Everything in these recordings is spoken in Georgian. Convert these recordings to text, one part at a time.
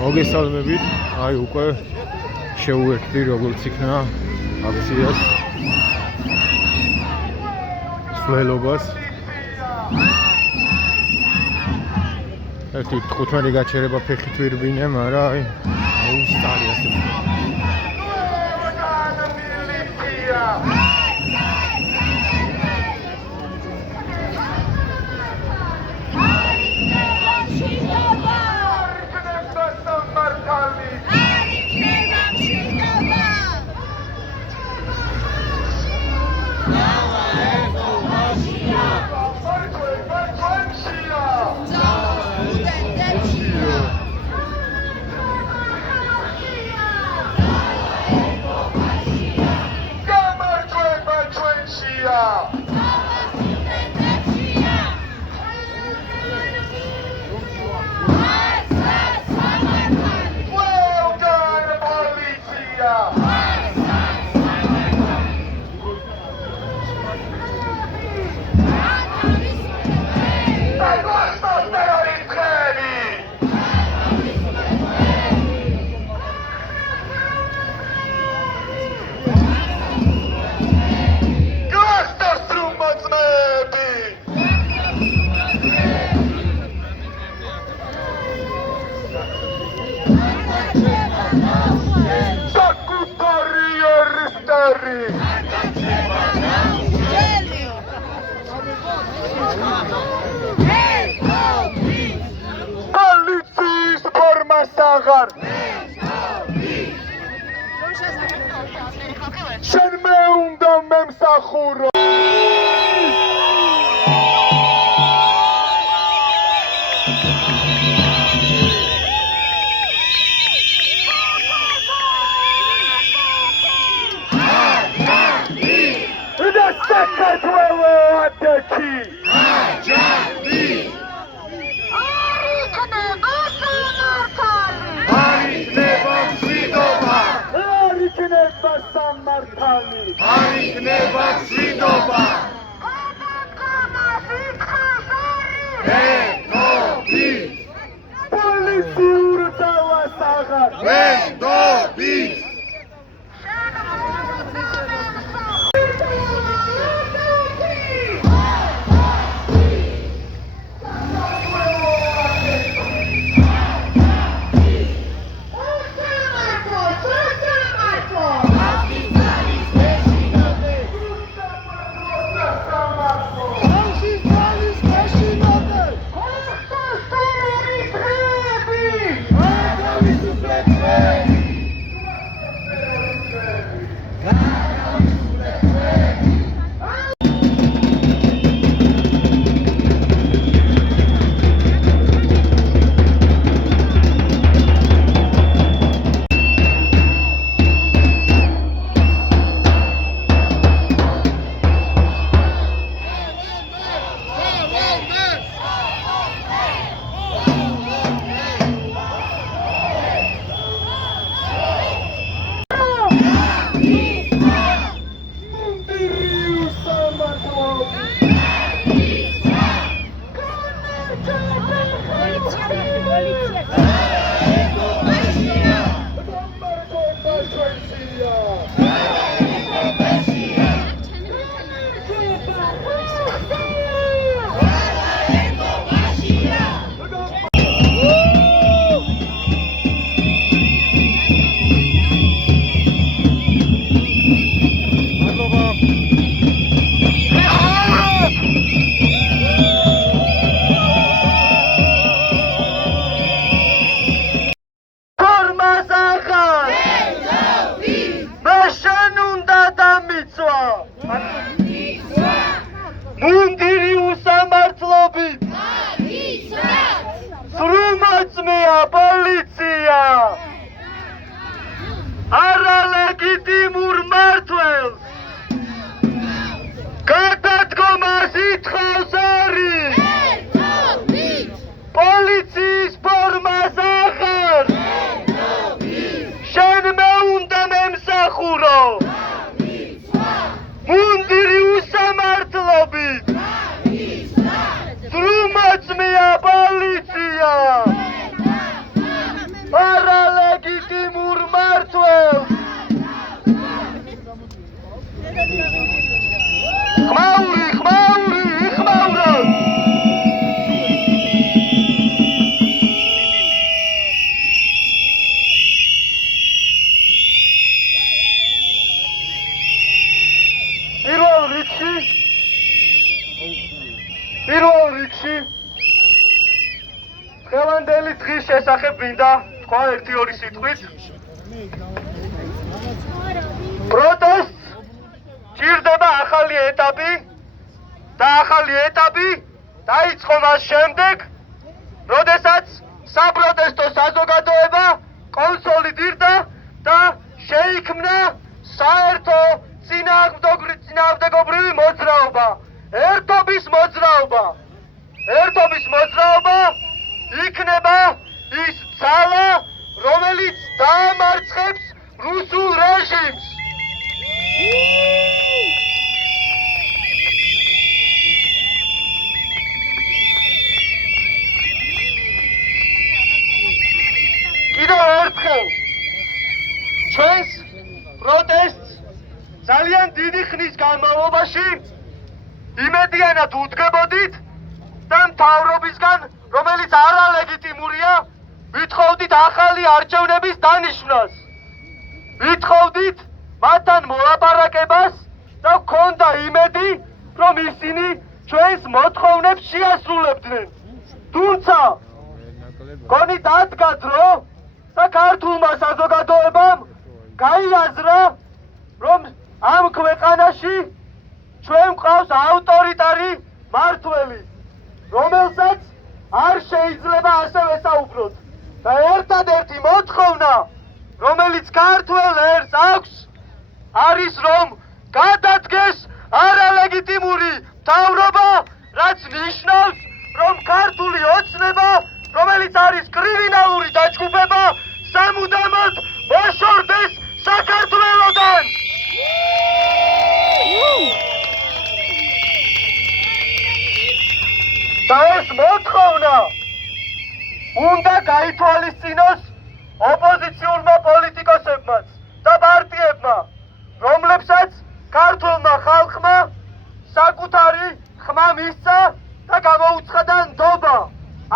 მოგესალმებით, აი უკვე შევუერთდი როგორც იქნა აქციას სვლელობას ერთი 15 გაჩერება ფეხით ვირბინე, მაგრამ აი მოუსწარი ასე შენ მე უნდა მემსახურო და საქართველო ატაკი Arikneba Svidova პოლიციურ დავასაღარ Vendobis დღევანდელი დღის შესახებ მინდა თქვა ერთი-ორი სიტყვით. პროტესტს ჭირდება ახალი ეტაპი და ახალი ეტაპი დაიწყო მას შემდეგ, როდესაც საპროტესტო საზოგადოება კონსოლიდირდა და შეიქმნა საერთო წინააღმდეგობრივი მოძრაობა, ერთობის მოძრაობა. ერთობის მოძრაობა იქნება ის ძალა, რომელიც დაამარცხებს რუსულ რეჟიმს. კიდევ ერთხელ ჩვენს პროტესტს ძალიან დიდი ხნის განმავლობაში იმედიანად უდგებოდით და მთავრობისგან, რომელიც არალეგიტიმურია, ვითხოვდით ახალი არჩევნების დანიშვნას. ვითხოვდით მათთან მოლაპარაკებას და გვქონდა იმედი, რომ ისინი ჩვენს მოთხოვნებს შეასრულებდნენ. თუმცა გონი დადგა დრო და ქართულმა საზოგადოებამ გაიაზრა, რომ ამ ქვეყანაში ჩვენ გვყავს ავტორიტარი მმართველი, რომელსაც არ შეიძლება ასე ვესაუბროთ. და ერთადერთი მოთხოვნა, რომელიც ქართველ ერს აქვს, არის რომ გადადგეს არალეგიტიმური მთავრობა, რაც ნიშნავს, რომ ქართული ოცნება, რომელიც არის კრიმინალური დაჯგუფება, სამუდამოდ მოშორდეს საქართველოდან. და ეს მოთხოვნა უნდა გაითვალისწინოს ოპოზიციურმა პოლიტიკოსებმაც და პარტიებმა, რომლებსაც ქართულმა ხალხმა საკუთარი ხმა მისცა და გამოუცხადა ნდობა.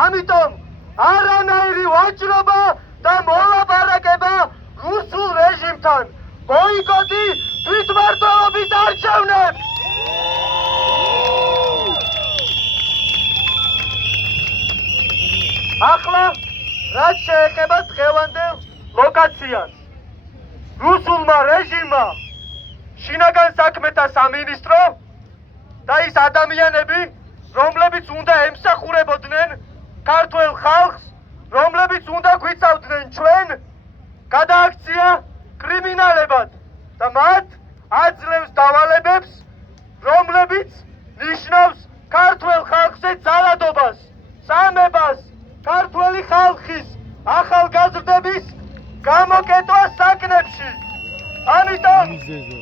ამიტომ არანაირი ვაჭრობა და მოლაპარაკება რუსულ რეჟიმთან. ბოიკოტი თვითმმართველობის არჩევნებს. ახლა რაც შეეხება დღევანდელ ლოკაციას. რუსულმა რეჟიმმა შინაგან საქმეთა სამინისტრო და ის ადამიანები, რომლებიც უნდა ემსახურებოდნენ ქართველ ხალხს, რომლებიც უნდა გვიცავდნენ ჩვენ, გადააქცია კრიმინალებად და მათ აძლევს დავალებებს, რომლებიც ნიშნავს ქართველ ხალხზე ძალადობას, წამებას, ქართველი ხალხის ახალგაზრდების გამოკეტვას საკნებში. ამიტომ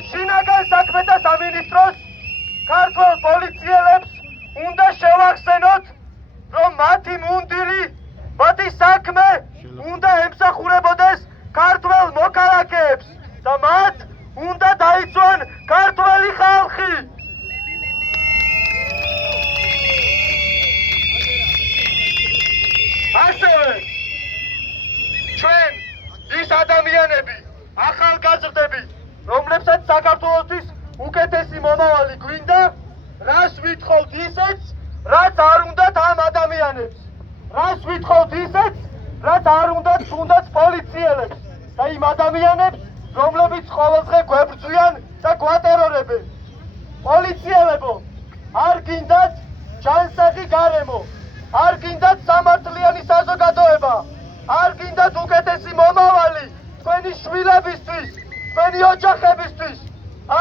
შინაგან საქმეთა სამინისტროს ქართველ პოლიციელებს უნდა შევახსენოთ, რომ მათი მუნდირი, მათი საქმე უნდა ემსახურებოდეს ქართველ მოქალაქეებს და მათ უნდა დაიცვან ქართველი ხალხი. ასევე ჩვენ ის ადამიანები, ახალგაზრდები, რომლებსაც საქართველოსთვის უკეთესი მომავალი გვინდა, რას ვითხოვთ ისეც, რაც არ უნდათ ამ ადამიანებს. რას ვითხოვთ ისეც, რაც არ უნდათ თუნდაც პოლიციელებს და იმ ადამიანებს, რომლებიც ყოველდღე გვებრძვიან და გვატერორებენ. პოლიციელებო, არ გინდათ ჯანსაღი გარემო, არ გინდათ სამართლიანი საზოგადოება, არ გინდათ უკეთესი მომავალი თქვენი შვილებისთვის, თქვენი ოჯახებისთვის,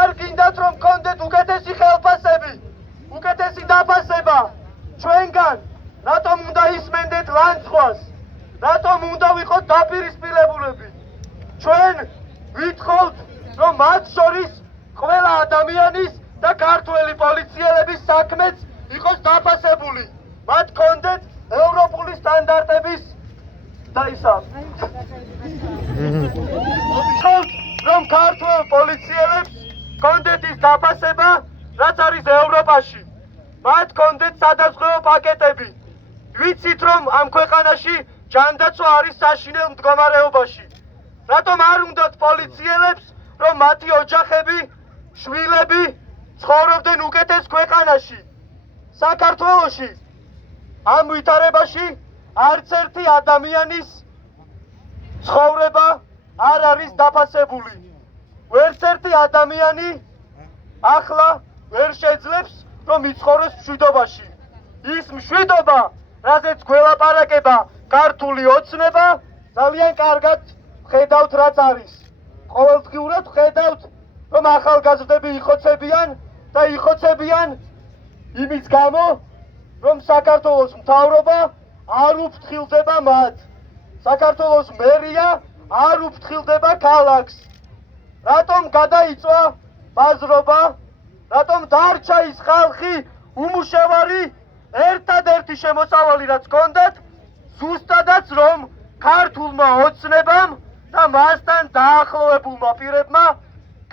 არ გინდათ რომ გქონდეთ უკეთესი ხელფასები, უკეთესი დაფასება ჩვენგან, რატომ უნდა ისმენდეთ ლანცხვას, რატომ უნდა ვიყოთ დაპირისპირებულები. ჩვენ ვითხოვთ, რომ მათ შორის ყველა ადამიანის და ქართველი პოლიციელების საქმეც იყოს დაფასებული. მათ გქონდეთ ევროპული სტანდარტების და ისა. ვითხოვთ, რომ ქართველ პოლიციელებს გქონდეთ ის დაფასება, რაც არის ევროპაში. მათ გქონდეთ სადაზღვევო პაკეტები. ვიცით, რომ ამ ქვეყანაში ჯანდაცვა არის საშინელ მდგომარეობაში. რატომ არ უნდათ პოლიციელებს, რომ მათი ოჯახები, შვილები ცხოვრობდნენ უკეთეს ქვეყანაში, საქართველოში? ამ ვითარებაში არც ერთი ადამიანის ცხოვრება არ არის დაფასებული. ვერც ერთი ადამიანი ახლა ვერ შეძლებს რომ იცხოვროს მშვიდობაში. ის მშვიდობა, რაზეც გველაპარაკება ქართული ოცნება, ძალიან კარგად ხედავთ რაც არის. ყოველდღიურად ხედავთ რომ ახალგაზრდები იხოცებიან და იხოცებიან იმის გამო რომ საქართველოს მთავრობა არ უფრთხილდება მათ. საქართველოს მერია არ უფრთხილდება ქალაქს. რატომ გადაიწვა ბაზრობა? რატომ დარჩა ის ხალხი უმუშევარი ერთადერთი შემოსავალი რაც ჰქონდათ ზუსტადაც რომ ქართულმა ოცნებამ და მასთან დაახლოებულმა პირებმა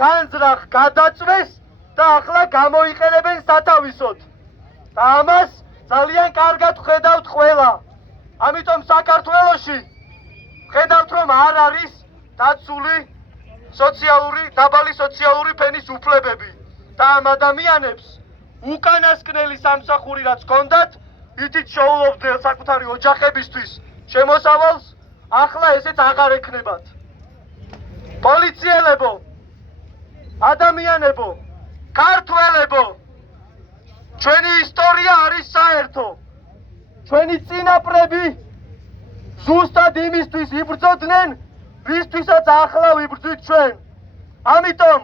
განზრახ გადაწვეს და ახლა გამოიყენებენ სათავისოდ. და ამას ძალიან კარგად ხედავთ ყველა. ამიტომ საქართველოში ხედავთ რომ არ არის დაცული დაბალი სოციალური ფენის უფლებები და ამ ადამიანებს უკანასკნელი სამსახური რაც ჰქონდათ, ითით შეულობდნენ საკუთარი ოჯახებისთვის შემოსავალს, ახლა ესეც აღარ ექნებათ. პოლიციელებო, ადამიანებო, ქართველებო, ჩვენი ისტორია არის საერთო. ჩვენი წინაპრები ზუსტად იმისთვის იბრძოდნენ, ვისთვისაც ახლა ვიბრძვით ჩვენ. ამიტომ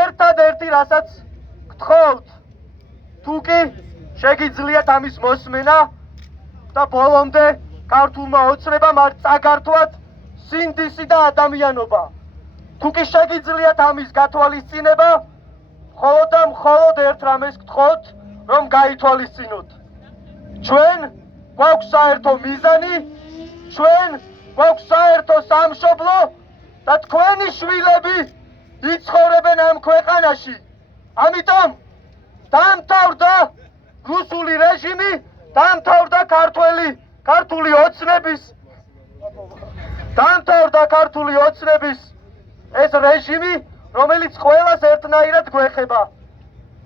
ერთადერთი რასაც გთხოვთ, თუ კი შეგიძლიათ ამის მოსმენა და ბოლომდე ქართულმა ოცნებამ არ წაგართვათ სინდისი და ადამიანობა. თუ კი შეგიძლიათ ამის გათვალისწინება, მხოლოდ და მხოლოდ ერთ რამეს გთხოვთ, რომ გაითვალისწინოთ. ჩვენ გვაქვს საერთო მიზანი, ჩვენ გვაქვს საერთო სამშობლო და თქვენი შვილები იცხოვრებენ ამ ქვეყანაში. ამიტომ დამთავრდა რუსული რეჟიმი, დამთავრდა ქართული ოცნების ეს რეჟიმი, რომელიც ყველას ერთნაირად გვეხება.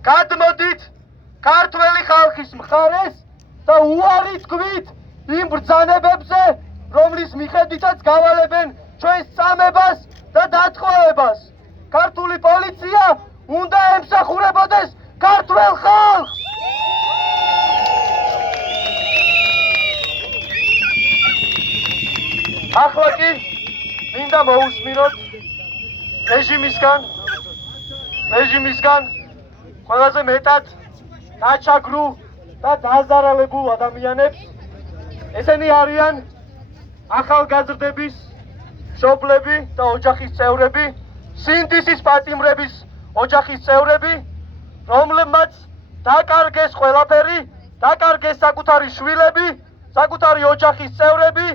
გადმოდით ქართველი ხალხის მხარეს და უარი თქვით იმ ბრძანებებზე, რომლის მიხედვითაც გავალებენ ჩვენს წამებას და დათხოვებას. ქართული პოლიცია უნდა ემსახურებოდეს ქართველ ხალხს. ახლა კი მინდა მოусმინოთ რეჟიმისგან ყველაზე მეტად დაჩაგრულ და დაზარალებულ ადამიანებს. ესენი არიან ახალგაზრდების მშობლები და ოჯახის წევრები, სინდისის პატიმრების ოჯახის წევრები, რომლებმაც დაკარგეს ყველაფერი, დაკარგეს საკუთარი შვილები, საკუთარი ოჯახის წევრები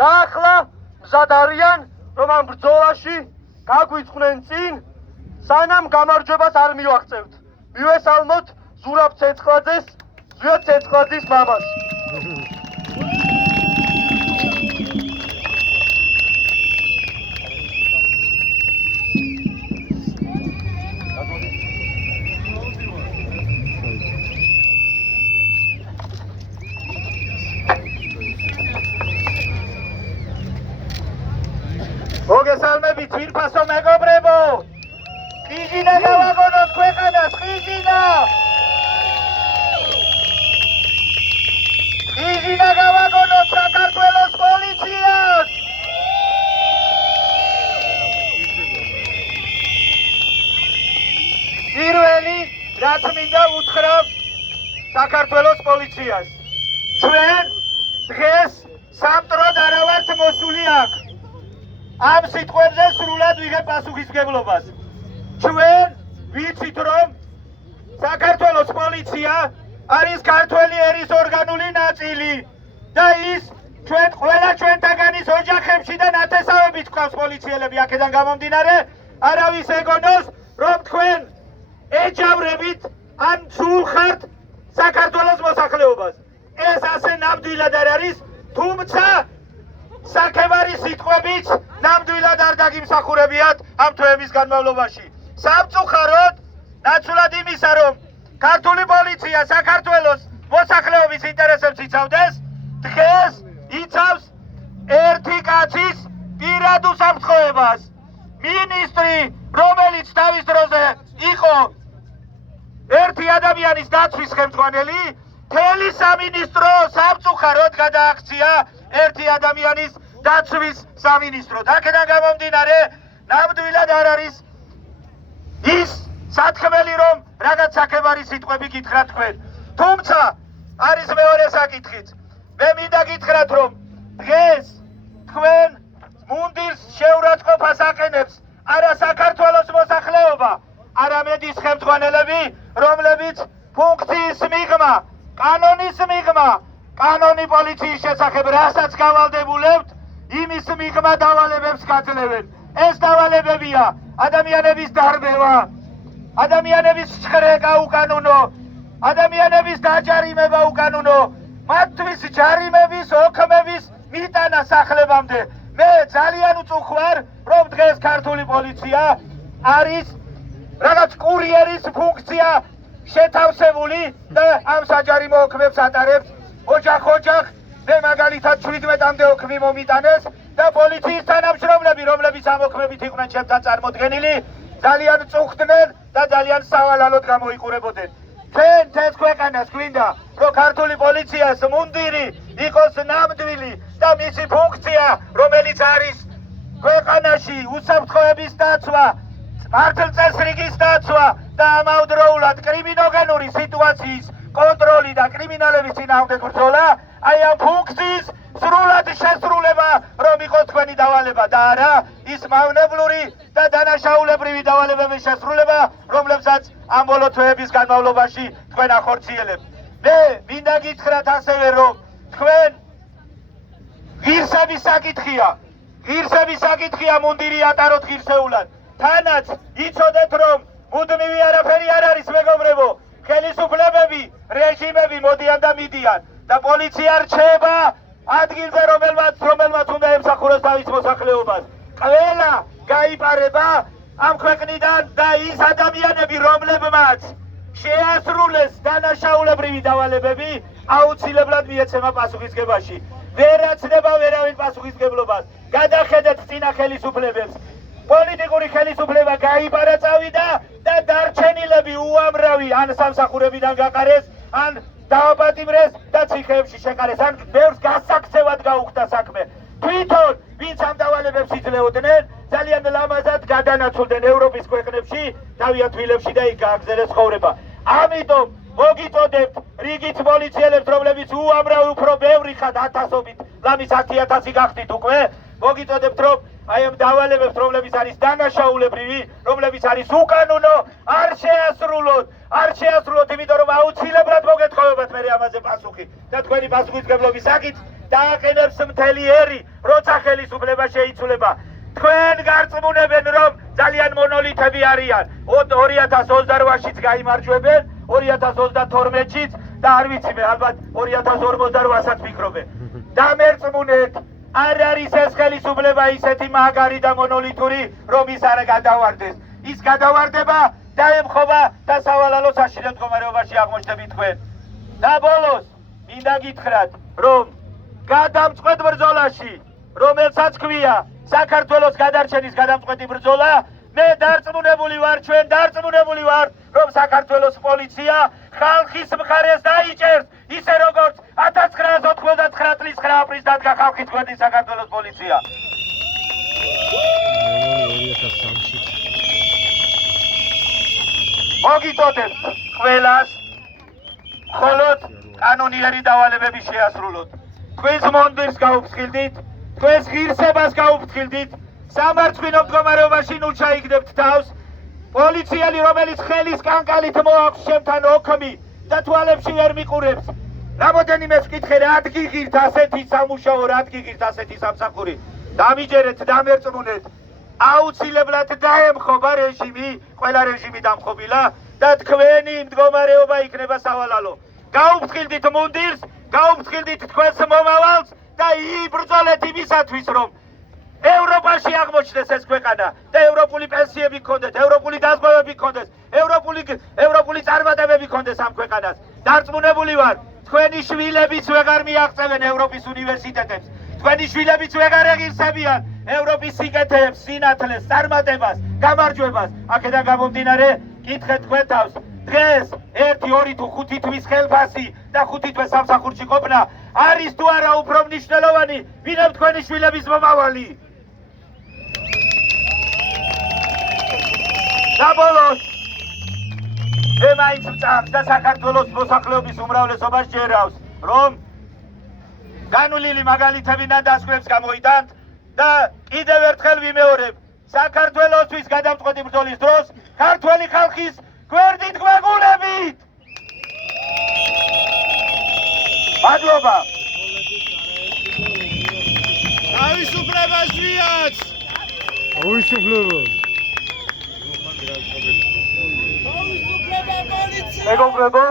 და ახლა მზად არიან, რომ ამ ბრძოლაში გაგვიწყდნენ წინ, სანამ გამარჯვებას არ მივაღწევთ. მივესალმოთ ზურაბ ცეცხლაძის მამას. მოგესალმებით ვირფასო მეგობრებო, ხიჟინა გავაგონოთ ქვეყანას, ხიჟინა გავაგონოთ საქართველოს პოლიციას. პირველი რაც მინდა უთხრა საქართველოს პოლიციას, ჩვენ დღეს სამტროდ არა ვართ მოსული აქ. ამ სიტყვებზე სრულად ვიღებ პასუხისმგებლობას. ჩვენ ვიცით რომ საქართველოს პოლიცია არის ქართველი ერის ორგანული ნაწილი და ის ყველა ჩვენთაგანის ოჯახებში და ნათესავებით გვყავს პოლიციელები. აქედან გამომდინარე არავის ეგონოს რომ თქვენ ეჯავრებით ან სულ ხართ საქართველოს მოსახლეობას. ეს ასე ნამდვილად არ არის, თუმცა საქებარი სიტყვებიც ნამდვილად არ დაგიმსახურებიათ ამ თვეების განმავლობაში. სამწუხაროდ, ნაცვლად იმისა, რომ ქართული პოლიცია საქართველოს მოსახლეობის ინტერესებს იცავდეს, დღეს სად უსაფრთხოებას მინისტრი, რომელიც თავის დროზე იყო ერთი ადამიანის დაცვის ხელმძღვანელი, მთელი სამინისტრო სამწუხაროდ გადააქცია ერთი ადამიანის დაცვის სამინისტროდ. აქედან გამომდინარე, ნამდვილად არ არის ის სათქმელი, რომ რაღაც საქებარი სიტყვები გითხრათ თქვენ. თუმცა არის მეორე საკითხიც. მე მინდა გითხრათ, რომ დღეს თქვენ მუნდირს შეურაცხყოფას აყენებს არა საქართველოს მოსახლეობა, არამედ ის ხელმძღვანელები, რომლებიც ფუნქციის მიღმა, კანონის მიღმა, კანონი პოლიციის შესახებ რასაც გავალდებულებთ, იმის მიღმა დავალებებს გაძლევენ. ეს დავალებებია ადამიანების დარბევა, ადამიანების შხრეკა უკანონო, ადამიანების დაჯარიმება უკანონო, მათთვის ჯარიმების, ოქმების მიტანა სახლებამდე. მე ძალიან უწუხარ, რომ დღეს ქართული პოლიცია არის რაღაც კურიერის ფუნქცია შეთავსებული და ამ საჯარიმო ოქმებს ატარებს. ოჯახ-ოჯახ მე მაგალითად 17-მდე ოქმი მომიტანეს და პოლიციის თანამშრომლები, რომლებიც ამ ოქმებით იყვნენ ჩემთან წარმოდგენილი, ძალიან წუხდნენ და ძალიან სავალალოდ გამოიყურებოდნენ. ჩვენ ეს ქვეყანას გვინდა, რომ ქართული პოლიციას მუნდირი იყოს ნამდვილი და მისი ფუნქცია, რომელიც არის ქვეყანაში უსაფრთხოების დაცვა, მართლწესრიგის დაცვა და ამავდროულად კრიმინოგენური სიტუაციის კონტროლი და კრიმინალების წინააღმდეგ ბრძოლა, აი ამ ფუნქციის სრულად შესრულება, რომ იყოს თქვენი დავალება და არა ის მავნებლური და დანაშაულებრივი დავალებების შესრულება, რომლებსაც ამ ბოლო თვეების განმავლობაში თქვენ ახორციელებთ. მე მინდა გითხრათ ასევე, რომ თქვენ ღირსების საკითხია მუნდირი ატაროთ ღირსეულად. თანაც იცოდეთ, რომ მუდმივი არაფერი არ არის, მეგობრებო. ხელისუფლებები, რეჟიმები მოდიან და მიდიან და პოლიცია რჩება ადგილზე, რომელმაც უნდა ემსახუროს თავის მოსახლეობას. ყველა გაიპარება ამ ქვეყნიდან და ის ადამიანები, რომლებმაც შეასრულეს დანაშაულებრივი დავალებები, აუცილებლად მიეცემა პასუხისგებაში. ვერ აცდება ვერავინ პასუხისგებლობას. გადახედეთ წინა ხელისუფლებებს. პოლიტიკური ხელისუფლება გაიპარა წავიდა და დარჩენილები უამრავი ან სამსახურებიდან გაყარეს, ან დააპატიმრეს და ციხეებში შეყარეს, ან ბევრს გასაქცევად გაუხდა საქმე. თვითონ ვინც ამ დავალებებს იძლეოდნენ, ძალიან ლამაზად გადანაცვლდნენ ევროპის ქვეყნებში, თავიანთ თბილისში და იქ გააგრძელეს ცხოვრება. ამიტომ მოგიწოდებთ რიგით პოლიციელებს, რომლებიც უამრავი უფრო ბევრი ხართ, ათასობით, ლამის 10,000 გახდით უკვე, მოგიწოდებთ, რომ აი ამ დავალებებს, რომლებიც არის დანაშაულებრივი, რომლებიც არის უკანონო, არ შეასრულოთ, იმიტომ რომ აუცილებლად მოგეთხოვებათ მე ამაზე პასუხი და თქვენი პასუხისმგებლობის საკითხს დააყენებს მთელი ერი, როცა ხელისუფლება შეიცვლება. თქვენ გარწმუნებენ, რომ ძალიან მონოლითები არიან. 2028-იც გაიმარჯვებენ, 2032-იც და არ ვიცი მე, ალბათ 2048-საც ფიქრობენ. დამერწმუნეთ, არ არის ეს ხელისუფლება ისეთი მაგარი და მონოლითური, რომ ის არ გადავარდეს. ის გადავარდება და ემხობა და სავალალო საშინელ მდგომარეობაში აღმოჩნდებით თქვენ. და ბოლოს მინდა გითხრათ, რომ გადამწყვეტ ბრძოლაში, რომელსაც ქვია საქართველოს გადარჩენის გადამწყვეტი ბრძოლა, მე დარწმუნებული ვარ, ჩვენ დარწმუნებული ვართ, რომ საქართველოს პოლიცია ხალხის მხარეს დაიჭერს, ისე როგორც 1999 წლის 9 აპრილს დადგა ხალხის გვერდის საქართველოს პოლიცია. მოგიწოდებთ ყველას მხოლოდ კანონიერი დავალებები შეასრულოთ. თქვენს მონდირს გაუფრთხილდით, თქვენს ღირსებას გაუფრთხილდით, სამარცხვინო მდგომარეობაში ნუ ჩაიგდებთ თავს. პოლიციელი, რომელიც ხელის კანკალით მოაქვს ჩემთან ოქმი და თვალებში ვერ მიყურებს. რამოდენიმე ვკითხე, რა გიღირთ ასეთი სამუშაო, რა გიღირთ ასეთი სამსახური. დამიჯერეთ, დამერწმუნეთ. აუცილებლად დაემხობა რეჟიმი, ყველა რეჟიმი დამხობილა და თქვენი მდგომარეობა იქნება სავალალო. გაუფრთხილდით მუნდირს, გაუფრთხილდით თქვენს მომავალს და იბრძოლეთ იმისათვის, რომ ევროპაში აღმოჩნდეს ეს ქვეყანა და ევროპული პენსიები გქონდეთ, ევროპული დაზღვევები გქონდეს, ევროპული წარმატებები გქონდეს ამ ქვეყანას. დარწმუნებული ვარ, თქვენი შვილებიც ვეღარ მიაღწევენ ევროპის უნივერსიტეტებს, თქვენი შვილებიც ვეღარ ეღირსებიან ევროპის სიკეთეებს, სინათლეს, წარმატებას, გამარჯვებას. აქედან გამომდინარე, კითხეთ თქვენ თავს. დღეს 1, 2 თუ 5 თვის ხელფასი და 5 თვე სამსახურში ყოფნა არის თუ არა უფრო მნიშვნელოვანი, ვინმე თქვენი შვილების მომავალი. საბოლოოდ მე მაინც ვწამს და საქართველოს მოსახლეობის უმრავლესობას ჯერავს, რომ განვლილი მაგალითები ნადასკვნებს გამოიტანთ და კიდევ ერთხელ ვიმეორებ, საქართველოსთვის გადამწყვეტი ბრძოლის დროს ქართველი ხალხის გვერდით გვეგულებით. მადლობა. თავისუფლებას ვიაც! თავისუფლება. მეგობრებო,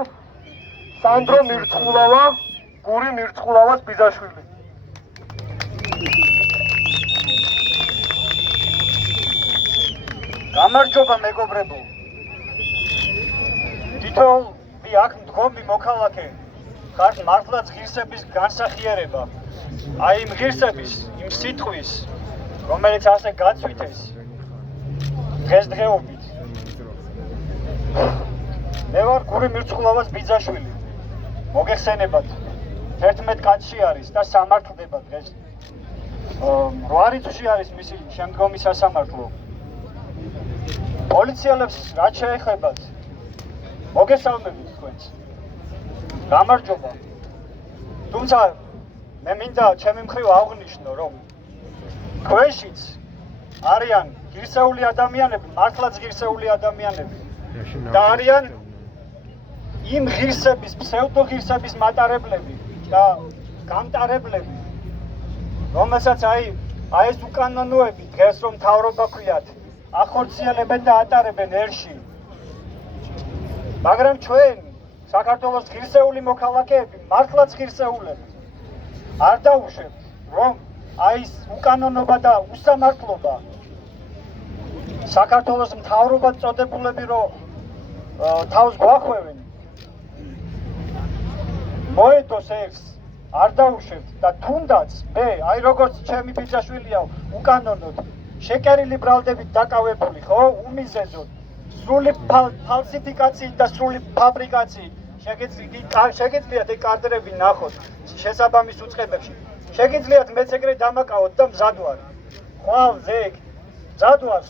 სანდრო მირწყულავა, გური მირწყულავას ბიძაშვილი. გამარჯობა მეგობრებო. თითოეულ აქ მდგომი მოქალაქე ხართ მართლაც ღირსების განსახიერება. აი იმ ღირსების, იმ სიტყვის, რომელიც ასე გაწვითეს დღესდღეობით. მე ვარ გური მირწყულავას ბიძაშვილი. მოგეხსენებათ, 11 კაცში არის და სამართლდება დღეს. 8 რიცხვში არის მისი შემდგომი სასამართლო. პოლიციელებს რაც შეეხებათ, მოგესალმებით თქვენს. გამარჯობა. თუმცა მე მინდა ჩემი მხრივ აღვნიშნო, რომ თქვენშიც არიან ღირსეული ადამიანები, მართლაც ღირსეული ადამიანები და არიან იმ ღირსების, ფსევდოღირსების მატარებლები და გამტარებლები, რომელსაც აი ეს უკანონოები დღეს რომ მთავრობა ქვიათ, ახორციელებენ და ატარებენ ერში. მაგრამ ჩვენ საქართველოს ღირსეული მოქალაქეები, მართლაც ღირსეულები, არ დაუშვებთ, რომ აი ეს უკანონობა და უსამართლობა საქართველოს მთავრობად წოდებულები რომ თავს გვახვევენ, მოედოს ეს არ დაუშვებთ და თუნდაც მე, აი როგორც ჩემი ბიძაშვილია უკანონოდ შეკერილი ბრალდებით დაკავებული, ხო, უმიზეზოდ სრული ფალსიფიკაციით და სრული ფაბრიკაციით შეგიძლიათ ეგ კადრები ნახოთ შესაბამის უწყებებში. შეგიძლიათ მეც ეგრე დამაკავოთ და მზად ვარ. ხვალ ზეგ მზად ვარ,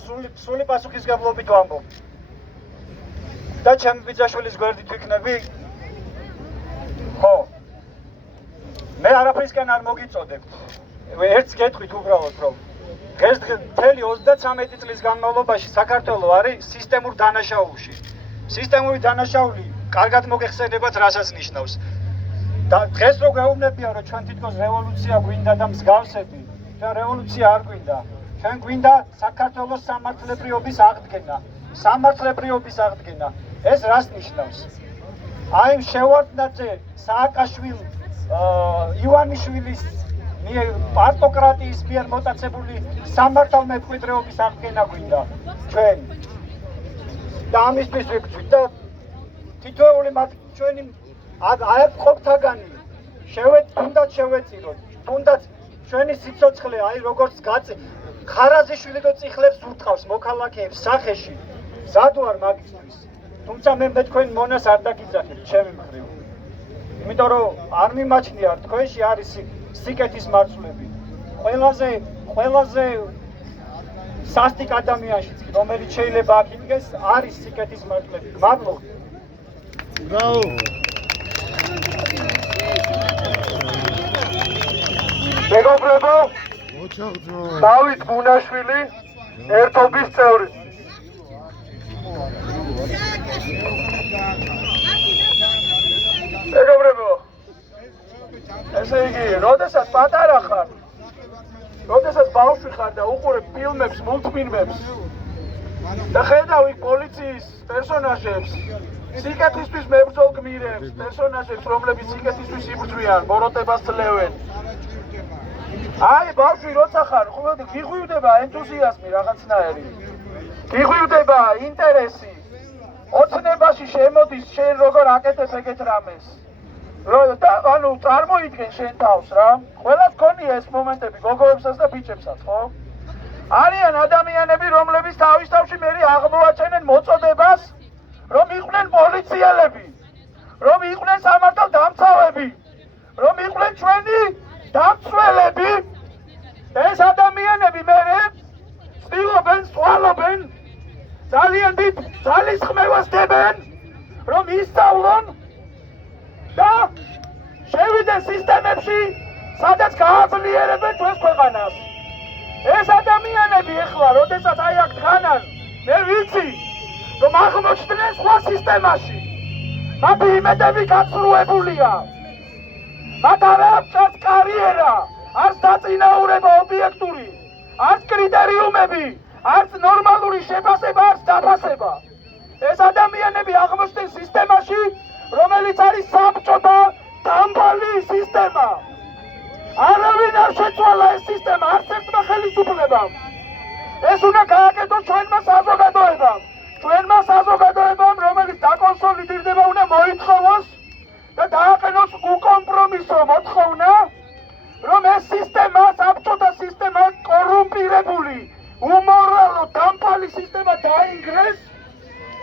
სრული პასუხისგებლობით ვამბობ. და ჩემი ბიძაშვილის გვერდით ვიქნები? ხო. მე არაფრისკენ არ მოგიწოდებთ. ერთს გეტყვით უბრალოდ, რომ დღეს მთელი 33 წლის განმავლობაში საქართველო არის სისტემურ დანაშაულში. სისტემური დანაშაული კარგად მოგეხსენებათ, რასაც ნიშნავს. და დღეს რო გვეუბნებიან, რომ ჩვენ თითქოს რევოლუცია გვინდა და მსგავსები, ჩვენ რევოლუცია არ გვინდა. ჩვენ გვინდა საქართველოს სამართლებრივობის აღდგენა. სამართლებრივობის აღდგენა. ეს რას ნიშნავს? აი შევარდნაძე, სააკაშვილი, ივანიშვილის პარტოკრატიის მიერ მოტაცებული სამართალმემკვიდრეობის აღდგენა გვინდა ჩვენ. და ამისთვის ვიქცვით და თითოეული მათ ჩვენი აი ყოფთაგანი თუნდაც შევეწიროთ, თუნდაც ჩვენი სიცოცხლე აი როგორც ხარაზიშვილი რო წიხლებს ურტყავს მოქალაქეებს სახეში, მზად ვარ მაგისთვის. თუმცა მე თქვენ მონას არ დაგიძახებთ ჩემი მხრივ. იმიტომ რომ არ მიმაჩნია თქვენში არის სიკეთის მარცვლები. ყველაზე სასტიკ ადამიანშიც, რომელიც შეიძლება აქ იდგეს, არის სიკეთის მარცვლები. მადლობა. Bravo. მეგობრებო, დავით გუნაშვილი, ერთობის წევრი. მეგობრებო, ესე იგი, როდესაც პატარა ხარ, როდესაც ბავშვი ხარ და უყურებ ფილმებს, მულტფილმებს და ხედავ იქ პოლიციის პერსონაჟებს, სიკეთისთვის მებრძოლ გმირებს, პერსონაჟებს, რომლებიც სიკეთისთვის იბრძვიან, მოროტებას ძლევენ. აი, ბავშვი როცა ხარ, გიღვივდება ენთუზიაზმი რაღაცნაირი. გიღვივდება ინტერესი. ოცნებაში შემოდის შენ როგორ აკეთებ ეგეთ რამეს. და წარმოიდგენ შენ თავს რა. ყველას ქონია ეს მომენტები, გოგოებსაც და ბიჭებსაც, ხო? არიან ადამიანები, რომლებიც თავის თავში მე აღმოაჩენენ მოწოდებას, რომ იყვნენ პოლიციელები, რომ იყვნენ სამართალ დამცავები, რომ იყვნენ ჩვენი დამცველები. ეს ადამიანები მერე ცდილობენ, სწავლობენ, ძალიან დიდ ძალისხმევას დებენ, რომ ისწავლონ და შევიდნენ სისტემებში, სადაც გააძლიერებენ ჩვენს ქვეყანას. ეს ადამიანები ეხლა, როდესაც აი აქ დგანან, მე ვიცი, რომ აღმოჩნდნენ სხვა სისტემაში. მათი იმედები გაცვლუებულია. მათ არ აქვს კარიერა, არც დაწინაურება ობიექტური, არც კრიტერიუმები, არც ნორმალური შეფასება, არც დაფასება. ეს ადამიანები აღმოჩნდნენ სისტემაში, რომელიც არის საბჭოთა დამბალი სისტემა. არავინ არ შეცვალა ეს სისტემა არც ერთმა ხელისუფლებამ. ეს უნდა გააკეთოს ჩვენმა საზოგადოებამ. ჩვენმა საზოგადოებამ, რომელიც დაკონსოლიდირდება, უნდა მოითხოვოს და დააყენოს უკომპრომისო მოთხოვნა, რომ ეს სისტემა, საბჭოთა სისტემა კორუმპირებული, უმორალო დამპალი სისტემა დაინგრეს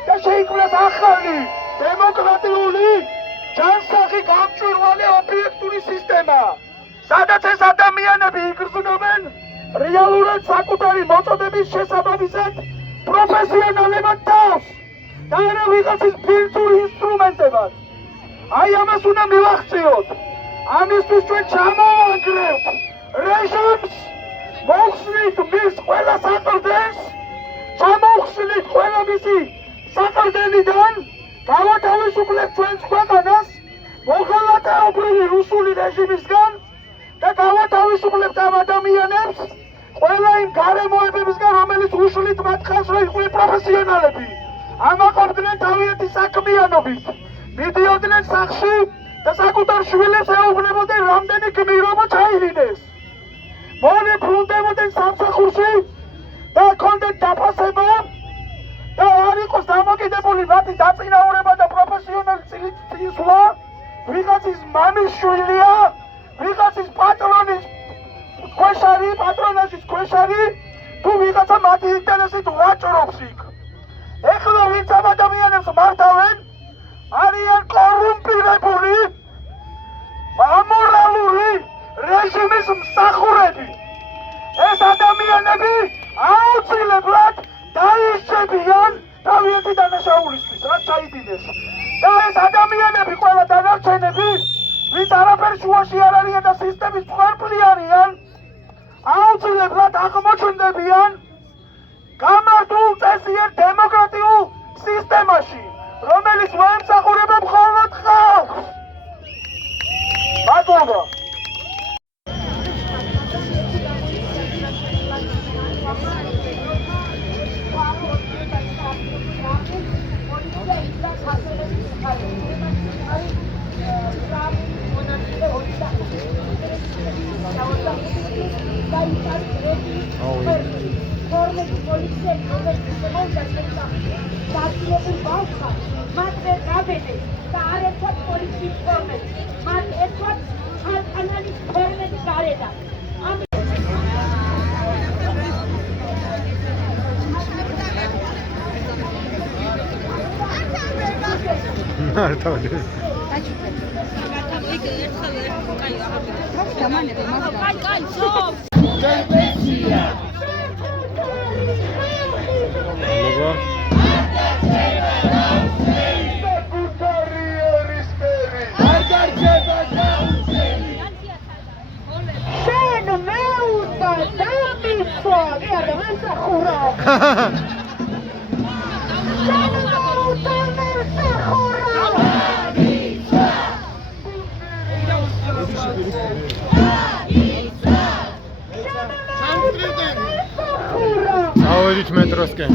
და შეიქმნას ახალი დემოკრატიული ჯანსაღი გამჭვირვალე ობიექტური სისტემა. სადაც ეს ადამიანები იგრძნობენ რეალურად საკუთარი მოწოდების შესაბამისად პროფესიონალებად თავს და არა ვიღაცის ფინანსურ ინსტრუმენტებად. აი ამას უნდა მივახციოთ. ამისთვის ჩვენ ჩამოვანგრევთ რეჟიმს, მოვხსნით მის ყველა საყრდენს, ჩამოვხსნით ყველა მისი საყრდენიდან, გავათავისუფლებთ ჩვენს ქვეყანას მოღალატეობრივი რუსული რეჟიმისგან და გავათავისუფლებთ ამ ადამიანებს ყველა იმ გარემოებებისგან, რომელიც უშლით მათ ხაზს, რომ იყვნენ პროფესიონალები. ამაყობდნენ თავიანთი საქმიანობით, მიდიოდნენ სახლში და საკუთარ შვილებს ეუბნებოდნენ, რამდენი გმირობა ჩაიდინეს. მოვიბრუნდებოდნენ სამსახურში და ჰქონდეთ დაფასება და არ იყოს დამოკიდებული მათი დაწინაურება და პროფესიონალი წინსვლა ვიღაცის მამის შვილია, ვიღაცის პატრონის ქვეშარი, პატრონაჟის ქვეშარი, თუ ვიღაცა მათი ინტერესით ვაჭრობს იქ. ეხლა ვინც ამ ადამიანებს მართავენ, არიან კორუმპირებული, ამორალური რეჟიმის მსახურები. ეს ადამიანები აუცილებლად დაირჩებიან თავიანთი დანაშაულისთვის, რაც ჩაიდინეს. და ეს ადამიანები ყველა დანარჩენები, ვინც არაფერ შუაში არ არიან და სისტემის მსხვერპლი არიან, აუცილებლად აღმოჩნდებიან გამართულ წესიერ დემოკრატიულ სისტემაში, რომელიც მოემსახურება მხოლოდ ხალხს. მადლობა. ავედით მეტროსკენ.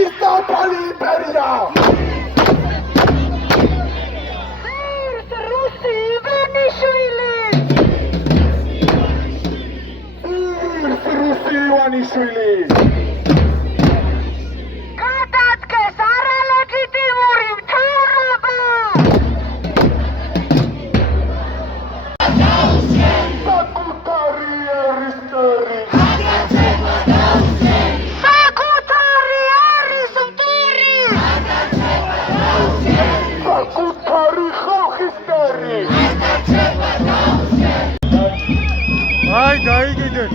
რუსეთის დაბალი იმპერია! რუსი ივანიშვილი! რუსი ივანიშვილი! გადადგეს არალეგიტიმური მთავრობა! საკუთარი ერისტერი! საკუთარი არის მტერი! საკუთარი ხალხის მტერი! აი გაიგიდეთ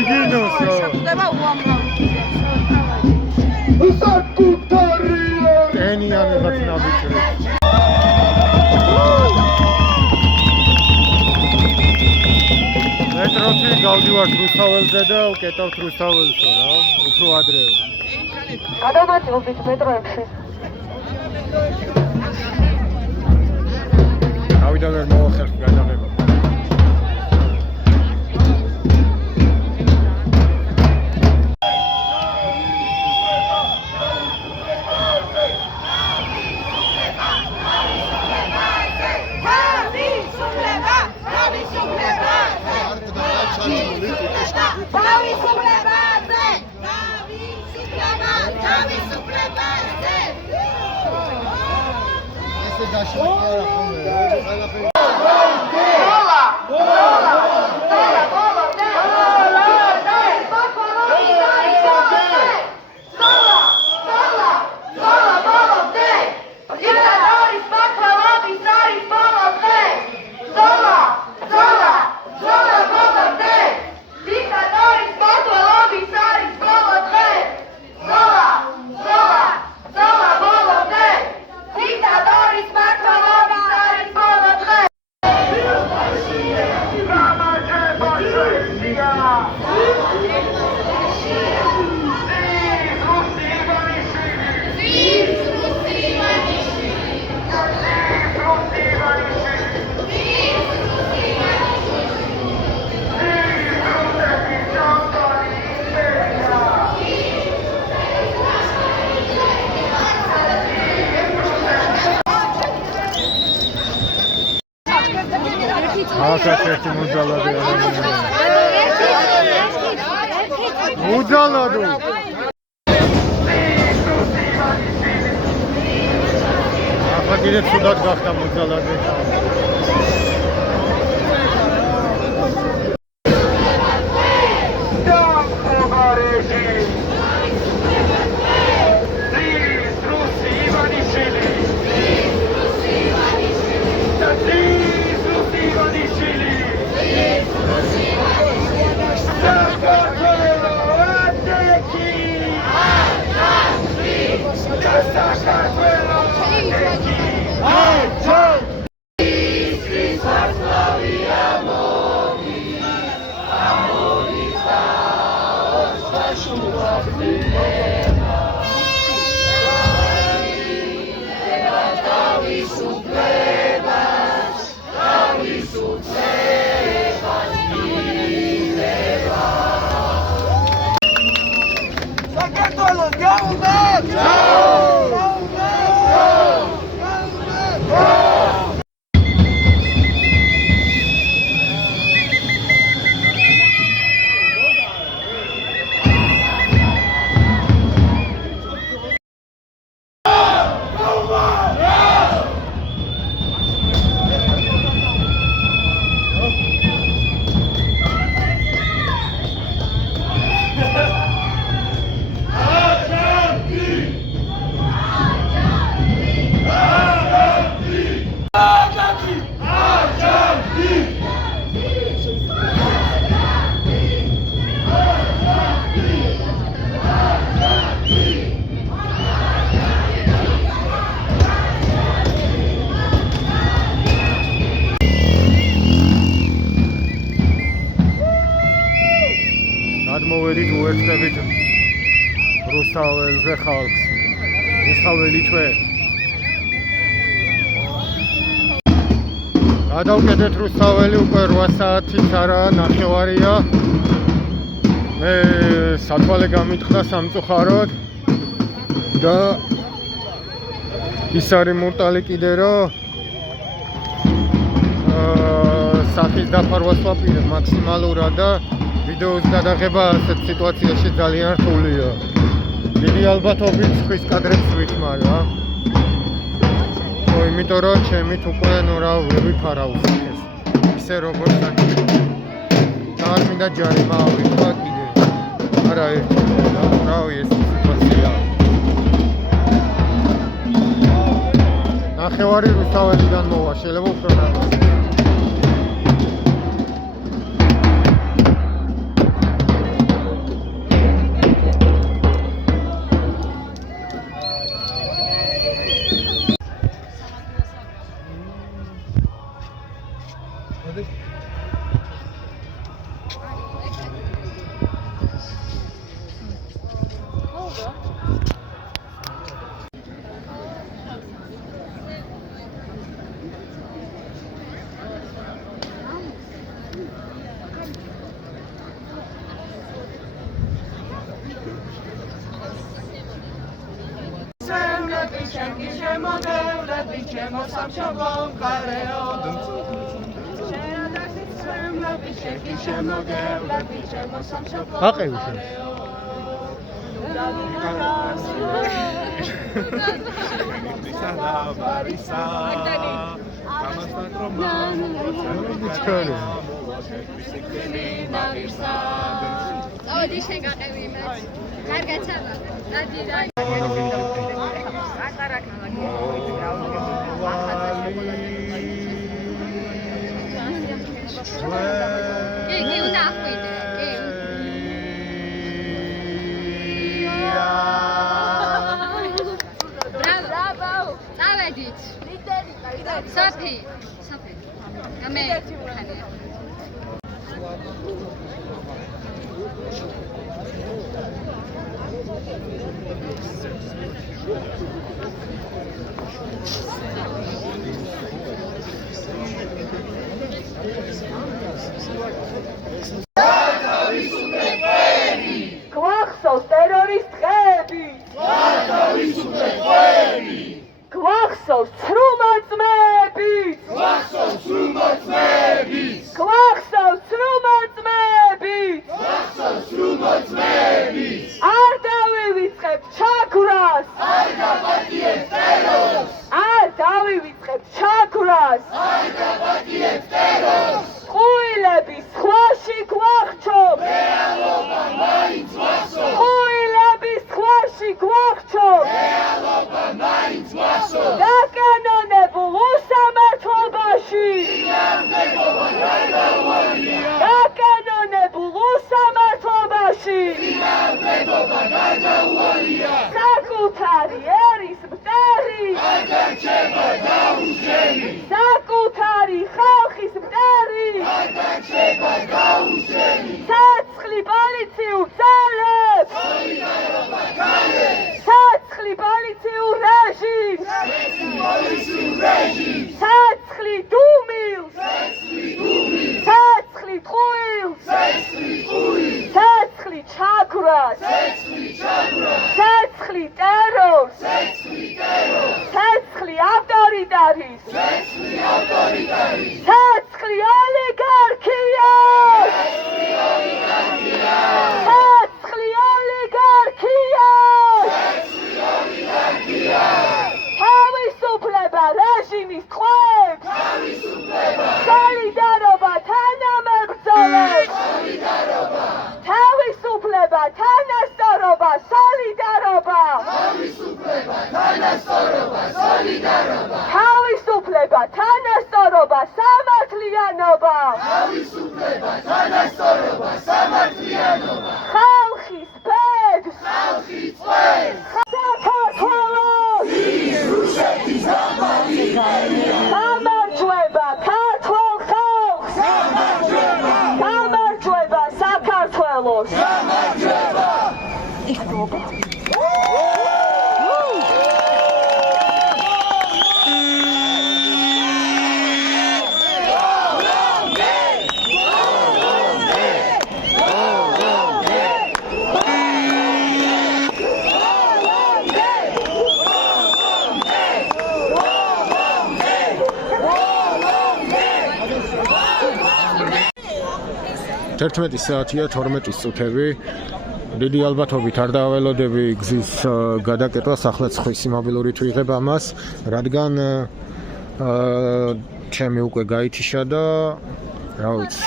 იგინოს რა საკუთარი ენიანი ხათნა ბიჭრე მეტროთი გავდივართ რუსთაველზე და ვკეტავთ რუსთაველსო რა უფრო ადრეო გადავაჭრობთ მეტროებში. თავიდან ვერ მოახერხ გადაღება ახაც ერთი მოძალადე მოძალადო ახლა კიდე ცუდად გახდა მოძალადე გადმოვედით უერთდებით რუსთაველზე ხალხს რუსთაველი თვე გადავკეთეთ რუსთაველი უკვე 8 საათიც არა ნახევარია მე სათვალე გამიტყდა სამწუხაროდ და ის არის მურტალი კიდე რომ სახის დაფარვას ვაპირებ მაქსიმალურად და ვიდეოს გადაღება ასეთ სიტუაციაში ძალიან რთულია. დიდი ალბათობით ხვის კადრებს ვიხმარა. იმიტომ რომ ჩემით უკვე რა ვერ ვიფარავ სახეს. ისე როგორც არ მინდა ჯარიმა ავიღვა კიდე. არა ერთი რავი ეს სიტუაცია. ნახევარი რუსთაველიდან მოვა, შეიძლება უფრო რაღაც. აყევი შენ. წავედი შენ გაყევი იმას. კარგად ჩავა. დადი რა. კი უნდა ახვიდე. კი. ბრავო. წავედით. ლიდერი. საფი. მე. გვახსოვს ტერორისტები! გვახსოვს ცრუმაწმები! არ დავივიწყებ ჩაქვრას! ყუილების სხვაში გვახჩობ! დაკანონებულ უსამართლობაში! საკუთარი ერის მტერი! საკუთარი ხალხის მტერი! საცხლი პოლიციურ ძალებს! საცხლი პოლიციურ რეჟიმს! საცხლი დუმილს! საცხლი ტყუილს! საცხლი ჩაქვრას! საცხლი ტერორს! საცხლი ავტორიტარიზმს! საცხლი ოლიგარქიას! საცხლი ოლიგარქიას! თავისუფლება რეჟიმის ტყვეებს! სოლიდარობა თანამებრძოლებს! თავისუფლება, თანასწორობა, სოლიდარობა! თავისუფლება, თანასწორობა, სამართლიანობა! ხალხის ბედს! გამარჯვება ქართველ ხალხს! გამარჯვება საქართველოს! 11 საათია 12 წუთები. დიდი ალბათობით არ დაველოდები გზის გადაკეთებას, ახლა ხვისი მობილურით ვიღებ ამას, რადგან ჩემი უკვე გაითიშა და რა ვიცი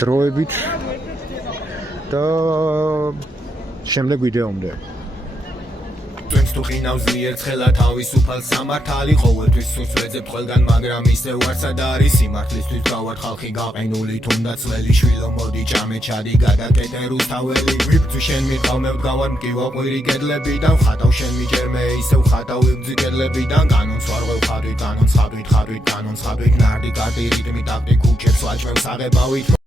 დროებით და შემდეგ ვიდეომდე. Twins tu ხინავს ძლიერ ცხელა თავისუფალ სამართალი ყოველთვის სურს ვეძებ ყველგან მაგრამ ისე ვარ სად არის სიმართლისთვის გავარ ხალხი გაყენული თუნდაც ველი შვილო მოდი ჭამე ჩადი გადაკეთე რუსთაველი ვიბძვი შენ მიყავ გავარ მკივა ყვირი გედლებიდან ხატავ შენ მიჯერმე ისე ვხატავ ვიბძვი გედლებიდან განონს ვარ ღვევ ხადვით განონს ხადვით ნარდი კარტი რიტმი ტაქტი ქუჩებს ვაჭმევ საღებავით